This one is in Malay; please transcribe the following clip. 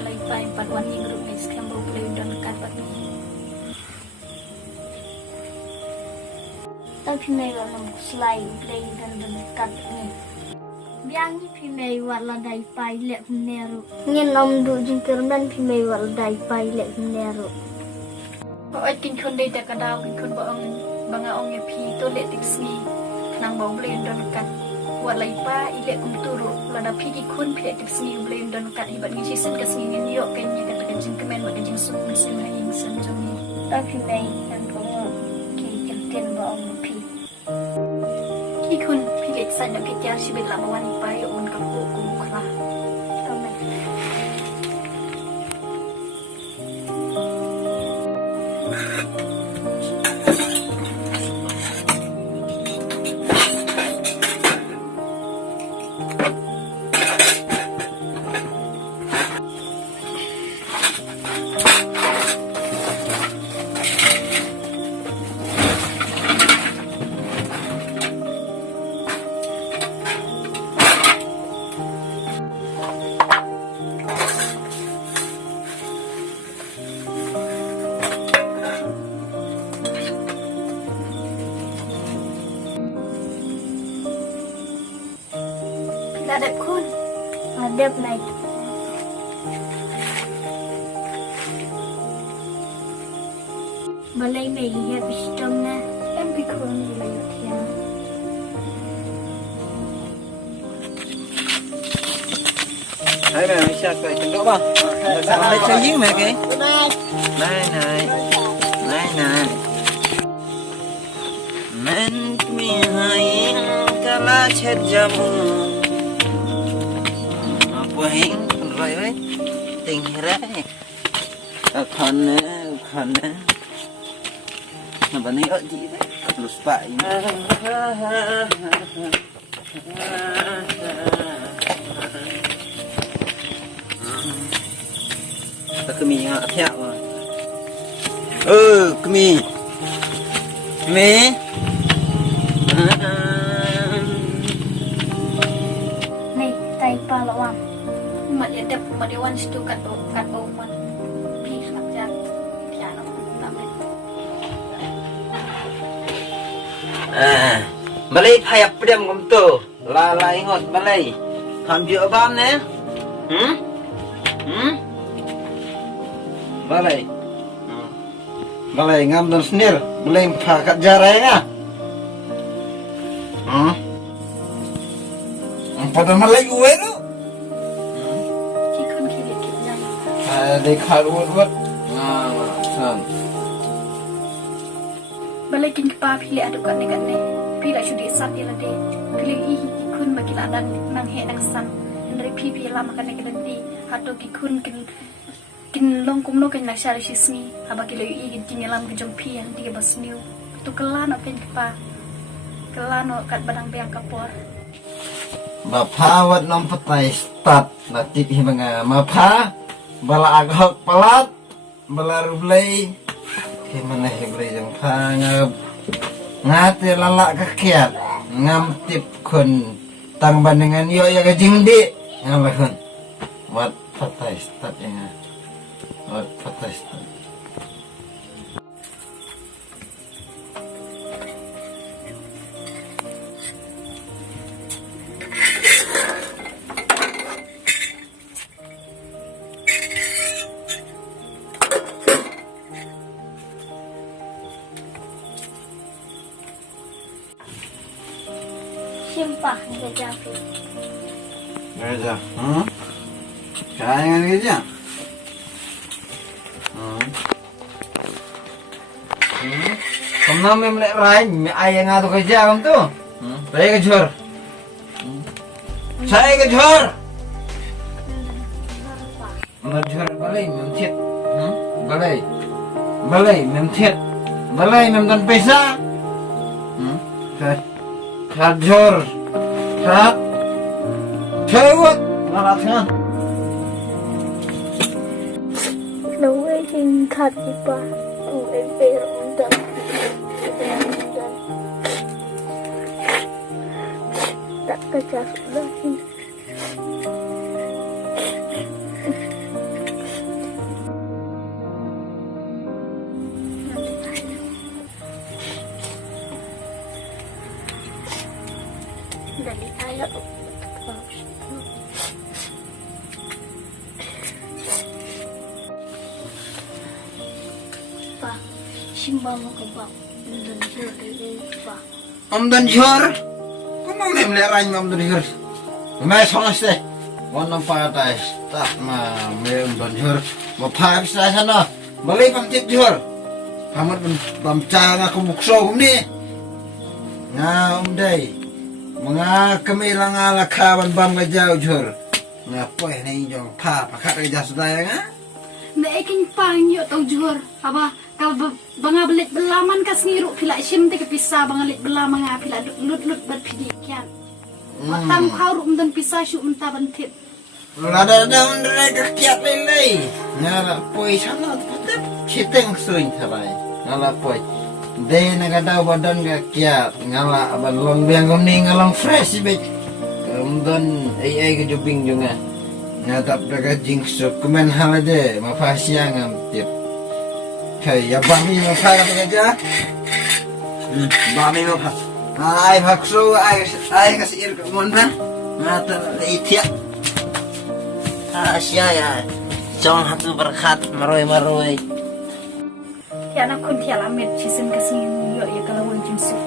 lay pai empat wan yang group ni sekarang baru play dan kat bat ni. Tapi mereka nam slide play dan kat ni. Biang ni pimei wala dai pai lek neru. Ngin nam du jingkir dan pimei wala dai pai lek neru. Kau aikin kon dai tak kadau kon banga ong ye pi to lek tips ni. Nang bau play dan kat. Wala ipa ilek kumturu lada pigi kun pia tips ni blame dan kat ibat ngi season ka sini ni yo kenya kata kencing kemen wa jingsuk mesin haing sen joni tapi mai dan ko ki kenten ba ong pi ki kun pigi san dak kya sibel la bawan ipa yo un ka ko ku khala amen đẹp khôn đẹp này mà lấy mày hiệp trong na em bị khôn gì là thiệt đấy mày chặt phải từng đỗ không? Đây chơi dính mày kì này này men mi hai kala chết jamu Wahing rồi tình ra khăn nó vẫn ở gì đấy lụt bại ta cứ mi ngã theo cứ mi này tay pa lawang mà đi one situ kat bau man pi nak jat piano tamen balai phai prem kom to la ingot balai tham dự bam nè balai ngam dan snir balai pha kat jarai nga pada malai gue tu they call what balai kin pa pile adu kan ne pila sudi sat ila de pile hi kun makila dan nang he nang san ndri pi la makan ne kelenti hato ki kun kin long kum no kan na shari shisni haba kilo i kin lam ki jong pi an di bas new tu kelano ken pa kelano kat badang beang kapor Bapawat nom patai start natik himanga mapha bala agak pelat bala rublay himana hiblay jang pha ngate lalak kakiat ngam tip kun tang bandingan yo ya jingdi ngalakun wat patai start ya wat patai start simpah ni saja pi Kerja, Jangan kerja. Kamu memang lek lain, ayah ngatu kerja kamu tu. Saya kejor. Saya kejor. Kejor balai memcet. Balai memcet. Balai memdan pesa. Kejor. Kat. Cewek ngalatnya. lawei tingkat ipa lawei berundang tak kecas lagi pa. Simba mo ka ba? Dan jor pa. Dan jor. Kamu melerai dan jor. Mai songaste. Wanam pada start dan jor. Mapai bisa sana. Balik pamtit jor. Kamu bamcang aku bukso ni. Day. Mga kamilang ala kawan bam gajau jor. Ngapoy na inyong pakat gajah sudaya nga? Naiking panyo tau jor. Aba, banga belit belaman kas ngiru pila isim te kepisa banga belit belaman nga pila lut berpidikian. Matang harum dan pisah syuk mentah bentit. Lada undre kakiat lelei. Ngala poy sana patep siteng suing sabai. Ngala poy. Day nagadau badan kakiat ngala aban long biang gomni ngalang fresh bit. Kemudian ai ke jubing juga. Ngatap daga jingsuk kumen halade mafasiang amtip. Kay yabami mafara daga. Bami mafas. Ai bakso ai kasir kemonda. Ngata itia. Asya ya. Jong hatu berkat maroi. Ya anak kun tiala met cisim kasih yo ya kalau jingsuk.